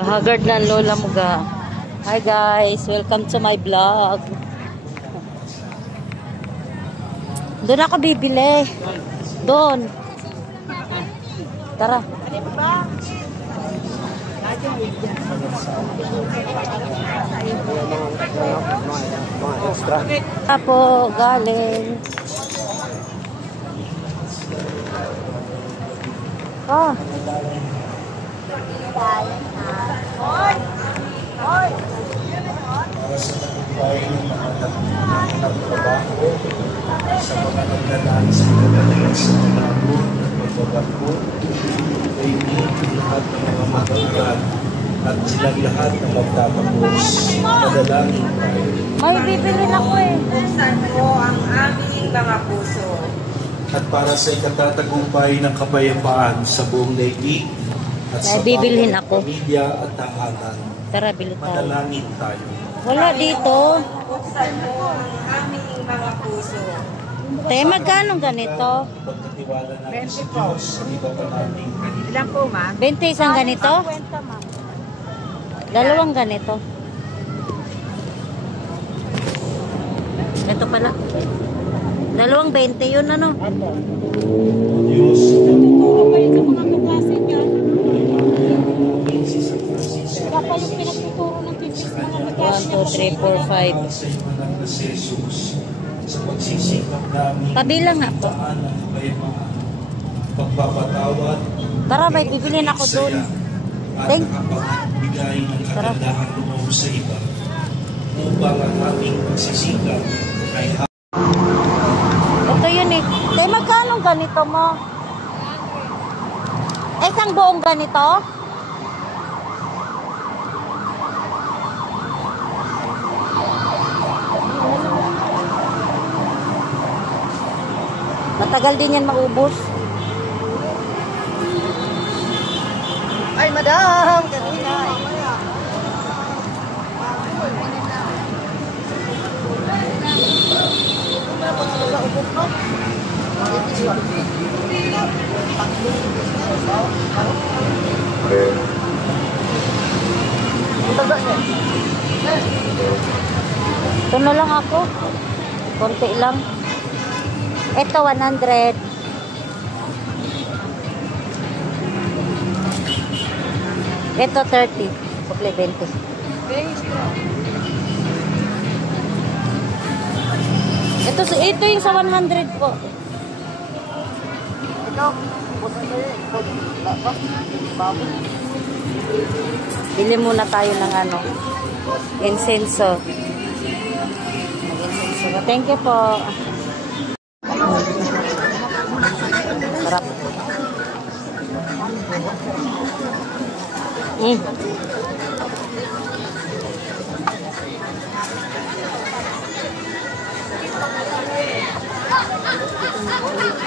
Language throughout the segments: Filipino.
Haggard ng lola mo ga. Hi guys, welcome to my vlog. Doon ako bibili. Doon. Tara. Apo, galing. Ah. Para sa tagumpay ng mga nagtrabaho sa mga nagdadaan sa kagalingan sa pagbabago at pagbabago, training lahat ng mga matanggal at silang lahat na magtatapos. Madalangin tayo. May bibili ako eh. Buksan mo ang aming mga puso. At para sa ikatatagumpay ng kapayapaan sa buong daigdig at sa bibilhin bawat ako. pamilya at tahanan, Tara, bili tayo. madalangin tayo. Wala dito. Buksan mo ang aming mga puso. Te, magkano ganito? Pagkatiwala natin sa Diyos sa iba pa nating kanila. Ilan po, ma? 20 isang ganito? Dalawang ganito. Ito pala. Dalawang 20 yun ano? Diyos, Tuturo pa yun sa mga kaklase niya. si San Francisco, Kaya pa yung pinagtuturo ng teachers mga 1, kaklase 2, 3, 4, 5. sa imanang na si Jesus, sa pagsisikap namin Pabilang nga po. daan ng kapayapaan, pagpapatawad, Tara, may bibilin ako doon. at Thank- nakapagbigay ng kagandahan loob sa iba, upang ang ating pagsisikap ay Ito yun eh. Te, magkano ganito mo? Isang buong ganito? Matagal din yan maubos. Ay, madam! Kanina. Ito na lang ako. Konti lang. Ito 100. Ito 30. Sukli 20. Ito yung sa 100 po. Bili muna tayo ng ano, insenso. Mag-insenso. Thank you po. Sarap.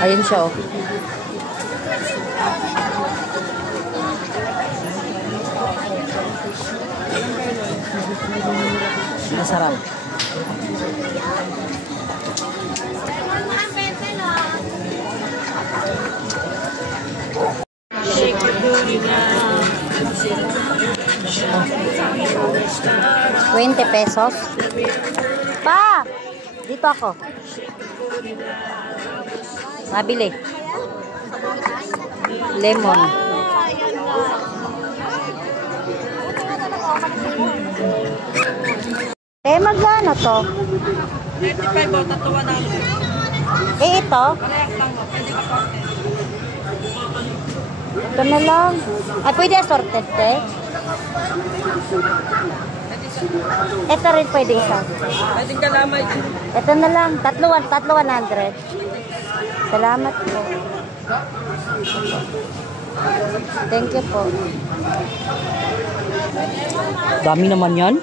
Ayun siya oh. Masarap. ₱20. Pa! Dito ako. Mabili. Lemon. Magkano to? 35 o, tatuwa na ako. Ito? Parehas lang mo, pwede ka porte. Ito na lang. Ay, pwede assorted, te? Ito rin pwede isa. Pwede ka lamay. Ito na lang. Tatlo 100. Salamat po. Thank you po. Dami naman yan.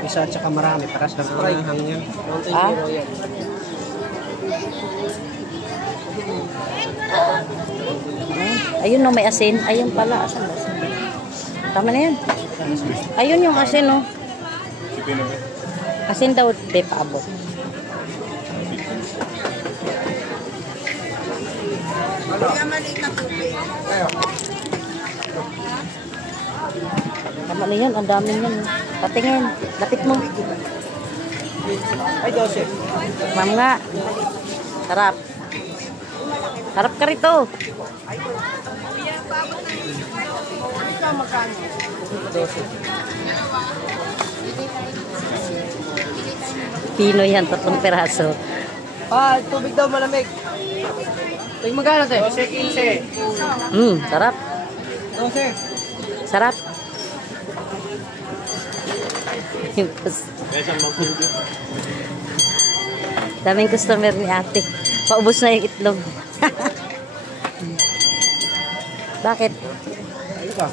Isa at saka marami para sa pranghang yan. Ah? Ayun no, may asin. Ayun pala, asan ba? Tama na yan. Ayun yung asin no. Asin daw, di paabot. Kaya maliit na tubig. Ano yan? Ang dami yan. Patingin. Lapit mo. Ay, 12. Ma'am nga. Sarap. Sarap ka rito. 12. Pino yan, 3 peraso. Tubig daw malamig. Tingin magkano, te? 12, 15. Sarap. 12. Sarap. Daming customer ni ate. Paubos na yung itlog. Bakit? Ayun ka.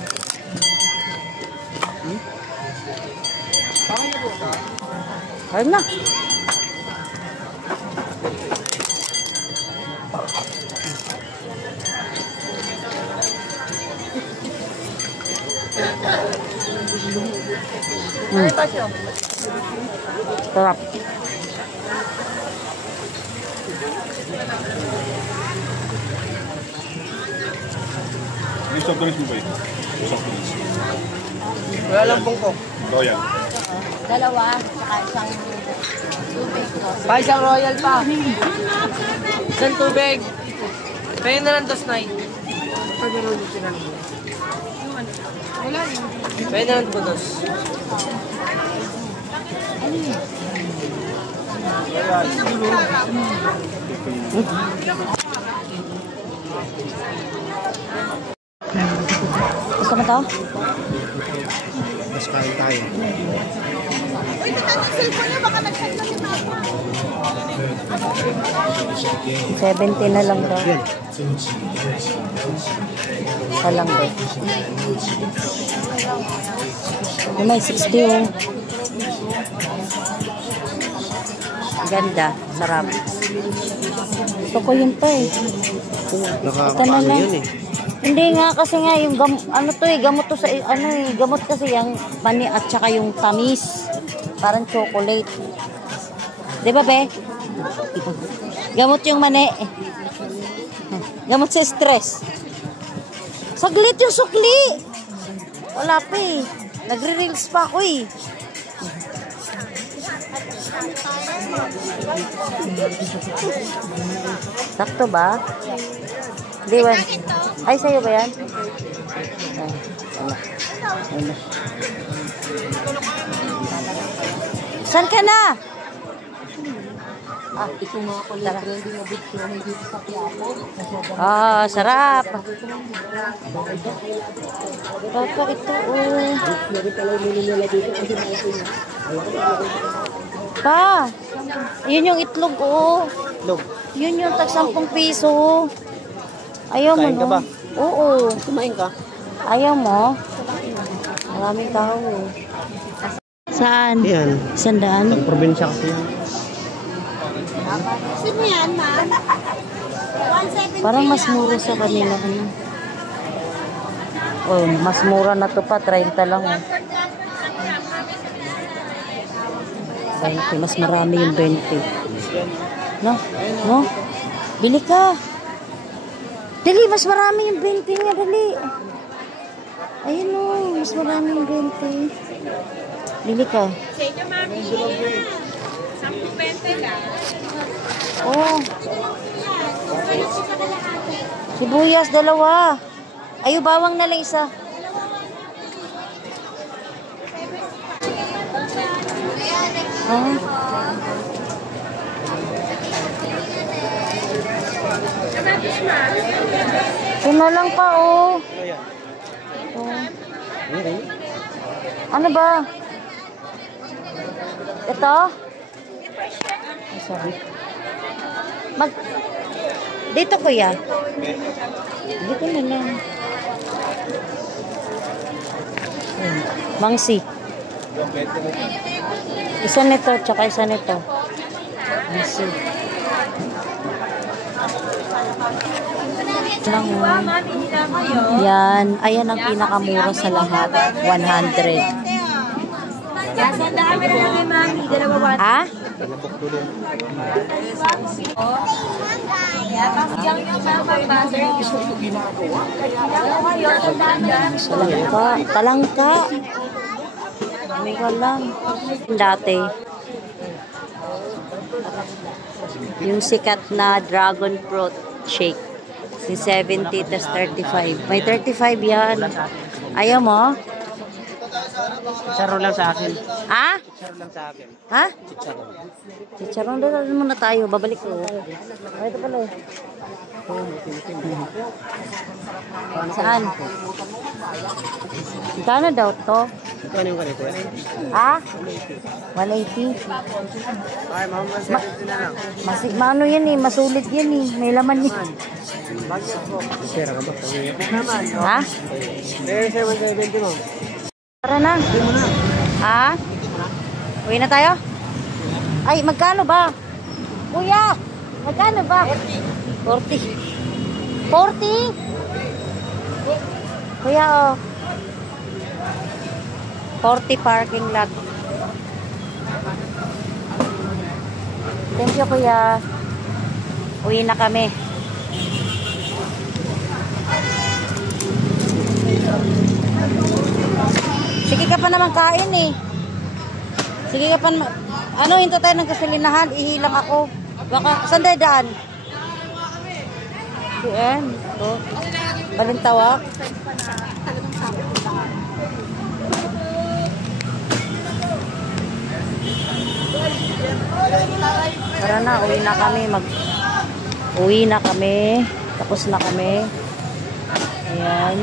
Ayun na. Sarap. May soft drinks mo ba yun? Soft drinks. Wala lang pong Royal. Dalawa, saka isang tubig. Pa, isang royal pa. Isang tubig. Pwede na lang dos, Nay. Pwede na lang po dos. Gusto mo to? Mas kain tayo. 70 na lang daw. Yan. Isa lang daw. Yung may 60 oh. Ganda. Sarap. Gusto ko yun pa eh. Nakakaano yun eh. Hindi nga kasi nga yung ano to eh, gamot to sa ano eh, gamot kasi yung mani at saka yung tamis. Parang chocolate. 'Di ba, be? Gamot yung mani. Gamot sa stress. Saglit yung sukli. Wala pa eh. Nagre-reels pa ako eh. Sakto ba? Di ba? Ay, sa'yo ba yan? Ay, wala. Saan ka na? Ito nga ako lang trending na video dito sa Quiapo. Sarap. Papa, ito Pa, yun yung itlog Itlog. Yun yung tag 10 piso. Ayaw mo, Kain ka no? ba? Oo. Kumain ka? Ayaw mo? Maraming tao eh. Saan? Yan. 100? Ang probinsya kasi yan. Sino yan, ma'am? 170 Parang mas mura sa kanila. Ano? Oh, mas mura na to pa. 30 lang. Eh. 20. Mas marami yung 20. No? No? Bili ka. Dali, mas marami yung 20 niya. Dali. Ayun o. Mas marami yung 20. Bili ka. Sa inyo, mami. 10-20 lang. Oh. Sibuyas, 2. Ayo, bawang na lang isa. Ah. Ito na lang pa, oh. Oh. Ano ba? Ito? Ay, sorry. Dito, kuya. Dito na lang. Mangsi. Isa nito, tsaka isa nito. Mangsi. Lang. Yan. Ayan ang pinakamura sa lahat. 100. Yan, sa dami na lang kay mami. Dalawa Ha? Talangka. Talangka. Amiga lang. Dati. Yung sikat na dragon fruit shake. Yung 70 tas 35. May 35 yan. Ayaw mo? Chicharon lang sa akin. Ha? Chicharon lang sa akin. Ha? Chicharon. Chicharon doon muna tayo. Babalik ko. Ay, ito pala eh. Saan? Kano daw to? Ito ano yung ganito? Ha? 180. Ay, mama, 70 na lang. Mano yan eh. Masulit yan eh. May laman eh. Pera ka ba? Naman. Ha? Meron siya 170 mo. Tara na. Ha? Uwi na tayo? Ay, magkano ba? Kuya, magkano ba? 40. 40? Kuya, oh. 40 parking lot. Thank you, kuya. Uwi na kami. Sige ka pa naman kain eh. Sige ka pa naman. Ano, hinto tayo ng gasolinahan. Ihilang ako. Baka, saan tayo daan? Diyan. Ito. Balintawak. Tara na, uwi na kami. Uwi na kami. Tapos na kami. Ayan.